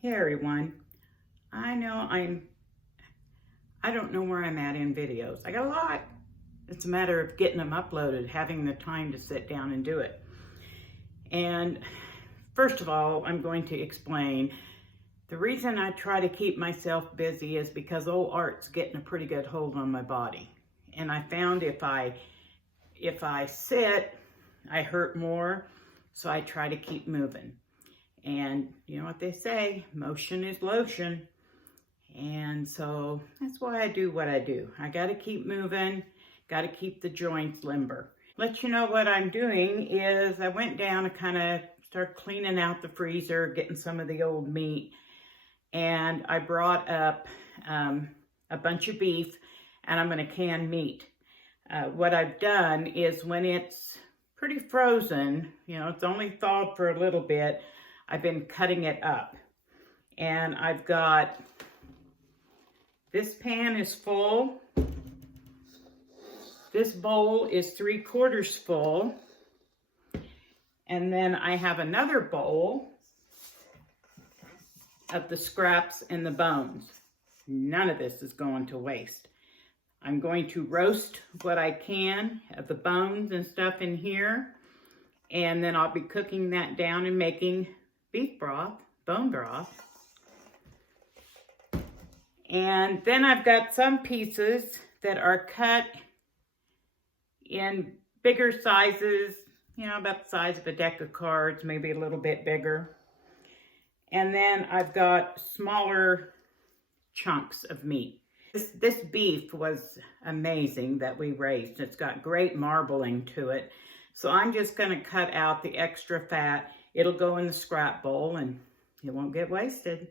Hey everyone, I don't know where I'm at in videos. I got a lot. It's a matter of getting them uploaded, having the time to sit down and do it. And first of all, I'm going to explain the reason I try to keep myself busy is because old art's getting a pretty good hold on my body. And I found if I sit, I hurt more, so I try to keep moving. And you know what they say, motion is lotion. And so that's why I do what I do. I got to keep moving, got to keep the joints limber. Let you know what I'm doing is I went down to kind of start cleaning out the freezer, getting some of the old meat. And I brought up a bunch of beef, and I'm going to can meat. What I've done is when it's pretty frozen, you know, it's only thawed for a little bit, I've been cutting it up. And I've got, this pan is full. This bowl is 3/4 full. And then I have another bowl of the scraps and the bones. None of this is going to waste. I'm going to roast what I can of the bones and stuff in here. And then I'll be cooking that down and making beef broth, bone broth. And then I've got some pieces that are cut in bigger sizes, you know, about the size of a deck of cards, maybe a little bit bigger. And then I've got smaller chunks of meat. This beef was amazing that we raised. It's got great marbling to it. So I'm just going to cut out the extra fat. It'll go in the scrap bowl and it won't get wasted.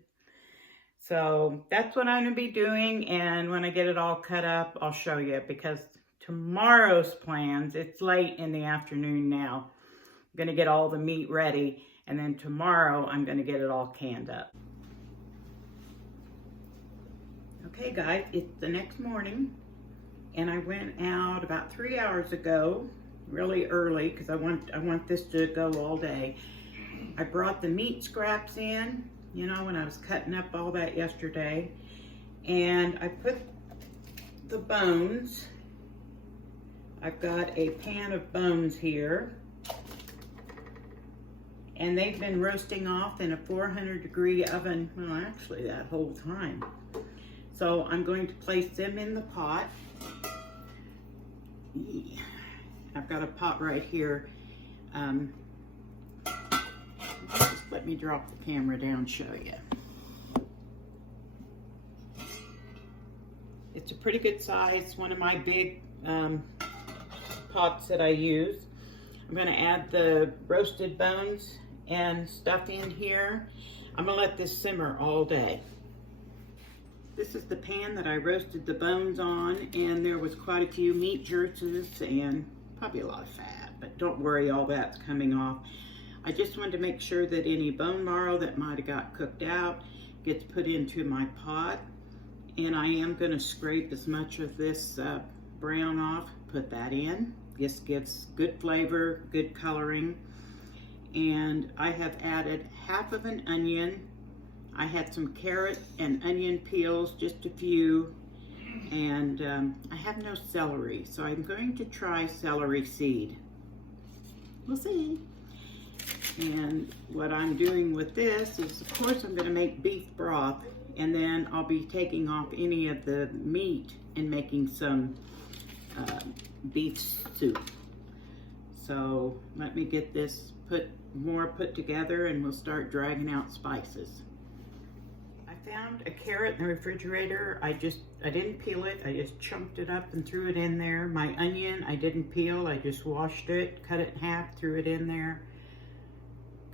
So that's what I'm going to be doing. And when I get it all cut up, I'll show you, because tomorrow's plans, it's late in the afternoon now. I'm going to get all the meat ready. And then tomorrow I'm going to get it all canned up. Okay guys, it's the next morning. And I went out about 3 hours ago, really early, because I want this to go all day. I brought the meat scraps in, you know, when I was cutting up all that yesterday. And I put the bones. I've got a pan of bones here. And they've been roasting off in a 400-degree oven, well, actually that whole time. So I'm going to place them in the pot. I've got a pot right here. Just let me drop the camera down and show you. It's a pretty good size, one of my big pots that I use. I'm going to add the roasted bones and stuff in here. I'm going to let this simmer all day. This is the pan that I roasted the bones on, and there was quite a few meat juices and probably a lot of fat, but don't worry, all that's coming off. I just wanted to make sure that any bone marrow that might have got cooked out gets put into my pot. And I am going to scrape as much of this brown off, put that in. This gives good flavor, good coloring. And I have added half of an onion. I had some carrot and onion peels, just a few. And I have no celery, so I'm going to try celery seed. We'll see. And what I'm doing with this is, of course, I'm going to make beef broth, and then I'll be taking off any of the meat and making some beef soup. So let me get this put together, and we'll start dragging out spices. I found a carrot in the refrigerator. I didn't peel it. I just chunked it up and threw it in there. My onion, I didn't peel. I just washed it, cut it in half, threw it in there.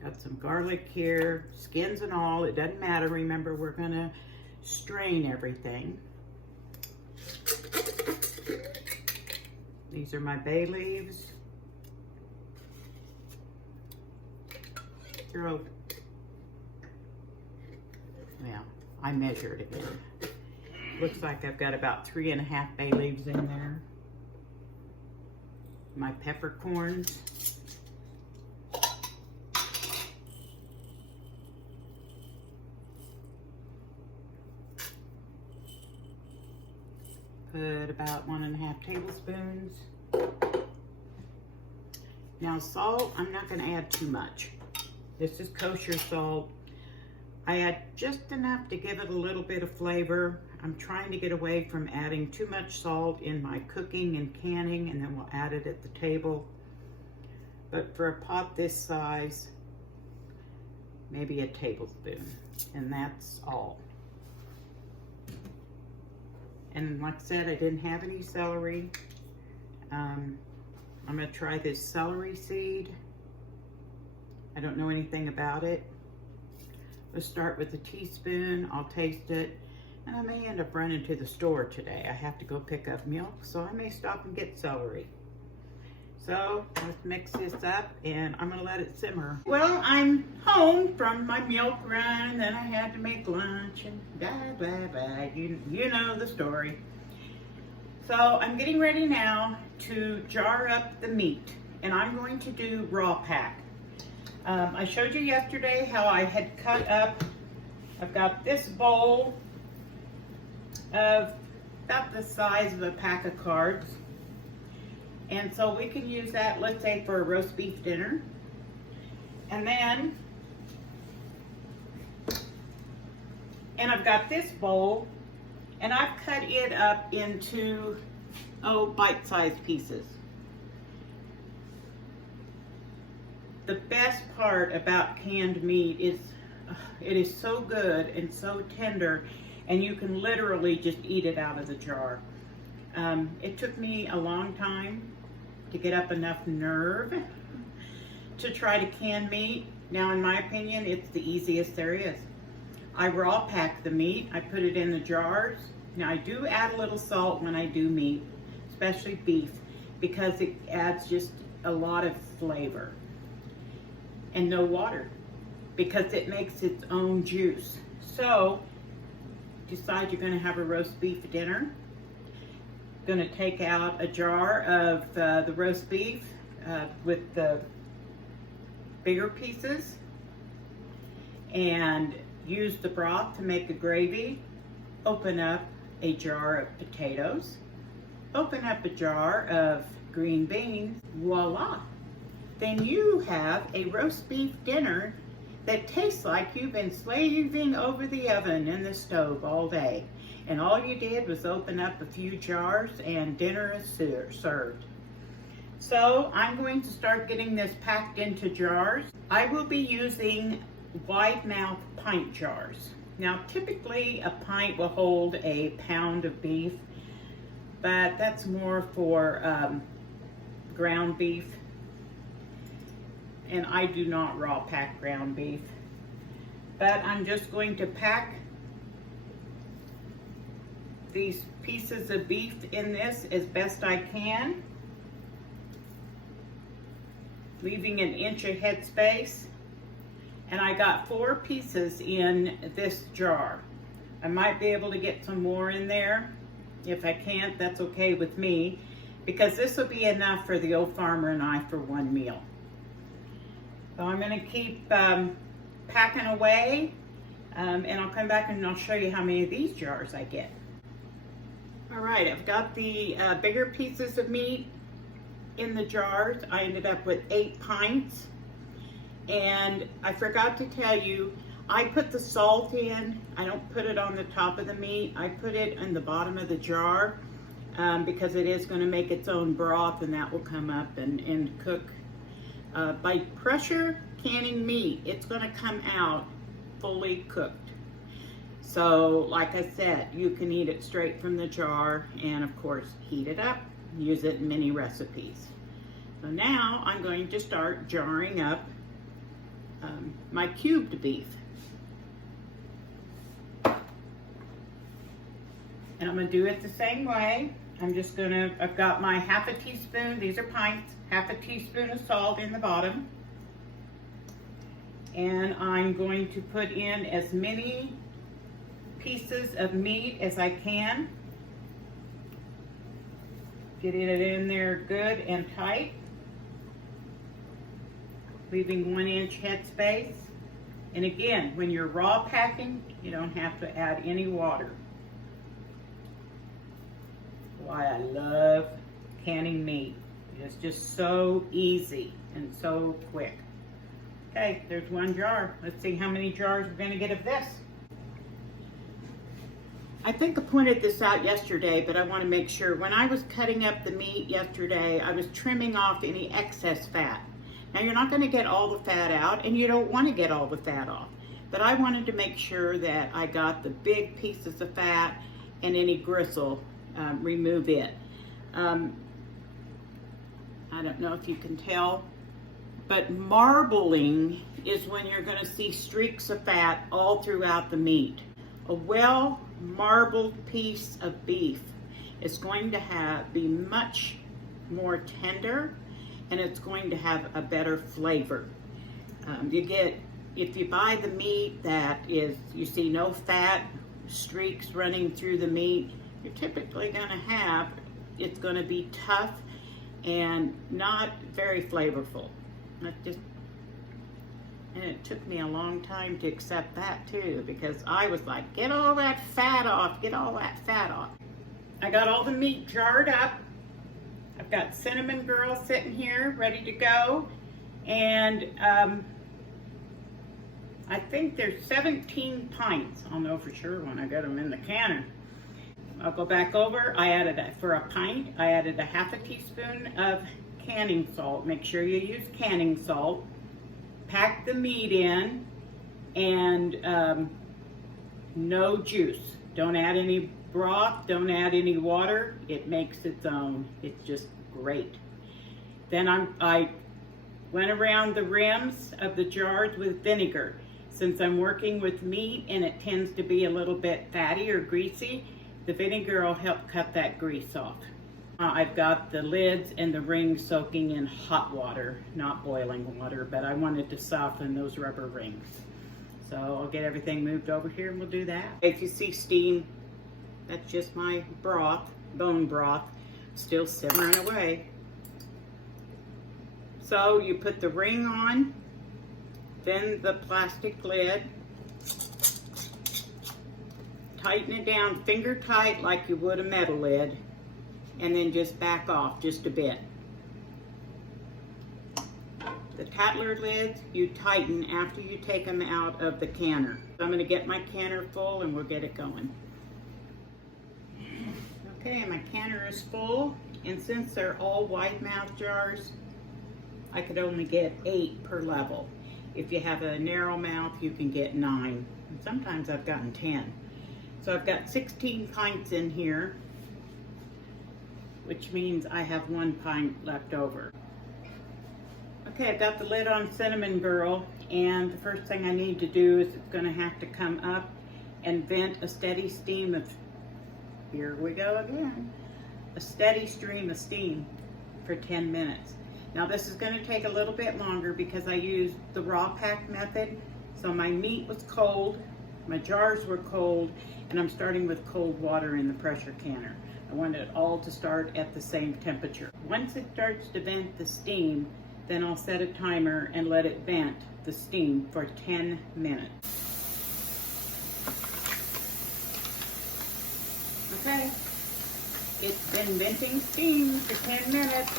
Got some garlic here, skins and all. It doesn't matter. Remember, we're gonna strain everything. These are my bay leaves. Yeah, I measured again. Looks like I've got about 3½ bay leaves in there. My peppercorns. put about 1.5 tablespoons. Now salt, I'm not gonna add too much. This is kosher salt. I add just enough to give it a little bit of flavor. I'm trying to get away from adding too much salt in my cooking and canning, and then we'll add it at the table. But for a pot this size, maybe a tablespoon, and that's all. And like I said, I didn't have any celery. I'm gonna try this celery seed. I don't know anything about it. Let's start with a teaspoon. I'll taste it. And I may end up running to the store today. I have to go pick up milk, so I may stop and get celery. So let's mix this up, and I'm gonna let it simmer. Well, I'm home from my milk run, then I had to make lunch and blah, blah, blah. You know the story. So I'm getting ready now to jar up the meat, and I'm going to do raw pack. I showed you yesterday how I had cut up. I've got this bowl of about the size of a pack of cards. And so we can use that, let's say, for a roast beef dinner. And then, I've got this bowl, and I've cut it up into, bite-sized pieces. The best part about canned meat is, it is so good and so tender, and you can literally just eat it out of the jar. It took me a long time to get up enough nerve to try to can meat. Now, in my opinion, it's the easiest there is. I raw pack the meat, I put it in the jars. Now, I do add a little salt when I do meat, especially beef, because it adds just a lot of flavor. And no water, because it makes its own juice. So, decide you're gonna have a roast beef dinner. Gonna take out a jar of the roast beef with the bigger pieces, and use the broth to make a gravy. Open up a jar of potatoes. Open up a jar of green beans. Voila! Then you have a roast beef dinner that tastes like you've been slaving over the oven and the stove all day. And all you did was open up a few jars and dinner is served. So I'm going to start getting this packed into jars. I will be using wide mouth pint jars. Now typically a pint will hold a pound of beef, but that's more for ground beef. And I do not raw pack ground beef. But I'm just going to pack these pieces of beef in this as best I can, leaving an inch of head space. And I got 4 pieces in this jar. I might be able to get some more in there. If I can't, that's okay with me, because this will be enough for the old farmer and I for one meal. So I'm gonna keep packing away, and I'll come back and I'll show you how many of these jars I get. All right, I've got the bigger pieces of meat in the jars. I ended up with 8 pints. And I forgot to tell you, I put the salt in. I don't put it on the top of the meat. I put it in the bottom of the jar because it is gonna make its own broth, and that will come up and cook. By pressure canning meat, it's gonna come out fully cooked. So like I said, you can eat it straight from the jar, and of course heat it up, use it in many recipes. So now I'm going to start jarring up my cubed beef. And I'm gonna do it the same way. I've got my half a teaspoon, these are pints, half a teaspoon of salt in the bottom. And I'm going to put in as many pieces of meat as I can. Getting it in there good and tight. Leaving 1 inch head space. And again, when you're raw packing, you don't have to add any water. why I love canning meat. It's just so easy and so quick. Okay, there's one jar. Let's see how many jars we're gonna get of this. I think I pointed this out yesterday, but I want to make sure. When I was cutting up the meat yesterday, I was trimming off any excess fat. Now you're not going to get all the fat out, and you don't want to get all the fat off. But I wanted to make sure that I got the big pieces of fat and any gristle, remove it. I don't know if you can tell, but marbling is when you're going to see streaks of fat all throughout the meat. A well marbled piece of beef is going to be much more tender, and it's going to have a better flavor. If you buy the meat that is, you see no fat streaks running through the meat, you're typically going to have, it's going to be tough and not very flavorful. And it took me a long time to accept that too, because I was like, get all that fat off, get all that fat off. I got all the meat jarred up. I've got Cinnamon Girl sitting here ready to go. And I think there's 17 pints. I'll know for sure when I get them in the canner. I'll go back over. For a pint, I added a half a teaspoon of canning salt. Make sure you use canning salt. Pack the meat in, and no juice. Don't add any broth, don't add any water. It makes its own. It's just great. Then I went around the rims of the jars with vinegar. Since I'm working with meat and it tends to be a little bit fatty or greasy, the vinegar will help cut that grease off. I've got the lids and the rings soaking in hot water, not boiling water, but I wanted to soften those rubber rings. So I'll get everything moved over here and we'll do that. If you see steam, that's just my broth, bone broth, still simmering away. So you put the ring on, then the plastic lid, tighten it down finger tight like you would a metal lid, and then just back off just a bit. The Tatler lids, you tighten after you take them out of the canner. So I'm gonna get my canner full and we'll get it going. Okay, my canner is full, and since they're all wide mouth jars, I could only get 8 per level. If you have a narrow mouth, you can get 9. And sometimes I've gotten 10. So I've got 16 pints in here, which means I have 1 pint left over. Okay, I've got the lid on Cinnamon Girl, and the first thing I need to do is it's gonna have to come up and vent a steady stream of, here we go again, a steady stream of steam for 10 minutes. Now this is gonna take a little bit longer because I used the raw pack method. So my meat was cold, my jars were cold, and I'm starting with cold water in the pressure canner. I want it all to start at the same temperature. Once it starts to vent the steam, then I'll set a timer and let it vent the steam for 10 minutes. Okay, it's been venting steam for 10 minutes,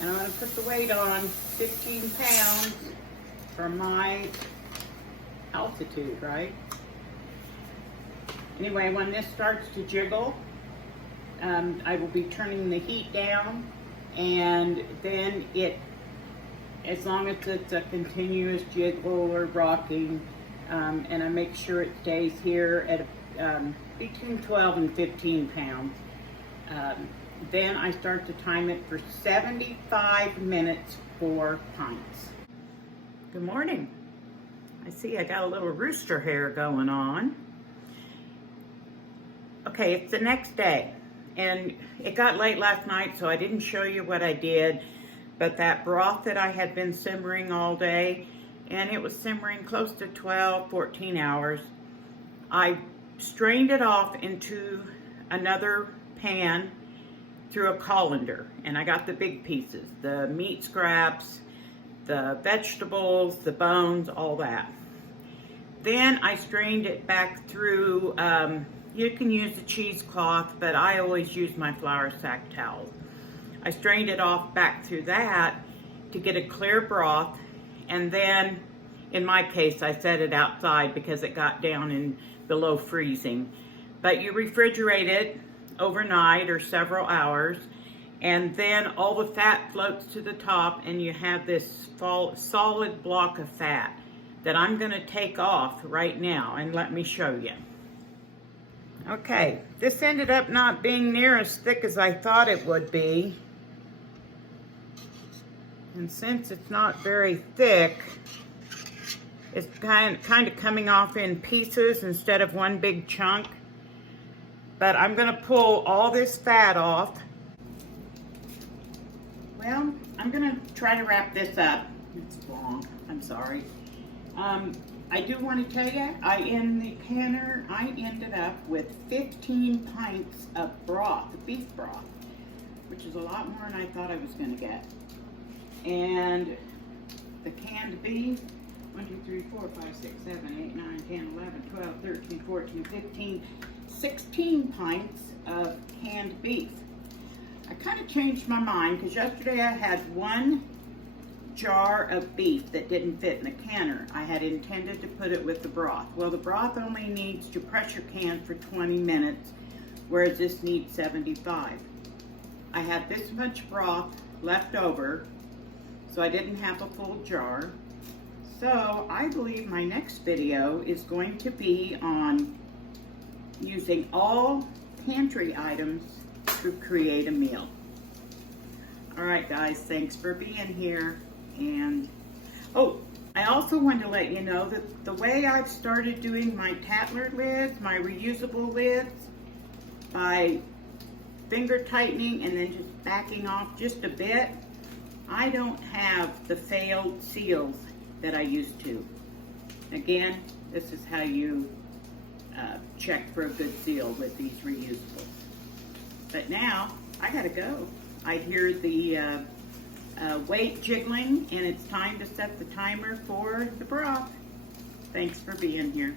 and I'm gonna put the weight on, 15 pounds for my altitude, right? Anyway, when this starts to jiggle, I will be turning the heat down, and then as long as it's a continuous jiggle or rocking, and I make sure it stays here at between 12 and 15 pounds, then I start to time it for 75 minutes, 4 pints. Good morning. I see I got a little rooster hair going on. Okay, it's the next day, and it got late last night, so I didn't show you what I did, but that broth that I had been simmering all day, and it was simmering close to 12, 14 hours, I strained it off into another pan through a colander, and I got the big pieces, the meat scraps, the vegetables, the bones, all that. Then I strained it back through You can use a cheesecloth, but I always use my flour sack towel. I strained it off back through that to get a clear broth, and then in my case I set it outside because it got down in below freezing. But you refrigerate it overnight or several hours, and then all the fat floats to the top and you have this solid block of fat that I'm going to take off right now, and let me show you. Okay, this ended up not being near as thick as I thought it would be. And since it's not very thick, it's kind of coming off in pieces instead of one big chunk. But I'm going to pull all this fat off. Well, I'm going to try to wrap this up. It's long, I'm sorry. I do want to tell you, in the canner, I ended up with 15 pints of broth, beef broth, which is a lot more than I thought I was going to get. And the canned beef, 1, 2, 3, 4, 5, 6, 7, 8, 9, 10, 11, 12, 13, 14, 15, 16 pints of canned beef. I kind of changed my mind because yesterday I had one jar of beef that didn't fit in the canner. I had intended to put it with the broth. Well, the broth only needs to pressure can for 20 minutes, whereas this needs 75. I had this much broth left over, so I didn't have a full jar. So I believe my next video is going to be on using all pantry items to create a meal. All right, guys, thanks for being here. And oh, I also wanted to let you know that the way I've started doing my Tatler lids, my reusable lids, by finger tightening and then just backing off just a bit, I don't have the failed seals that I used to. Again, this is how you check for a good seal with these reusables. But now, I gotta go. I hear the weight jiggling, and it's time to set the timer for the broth. Thanks for being here.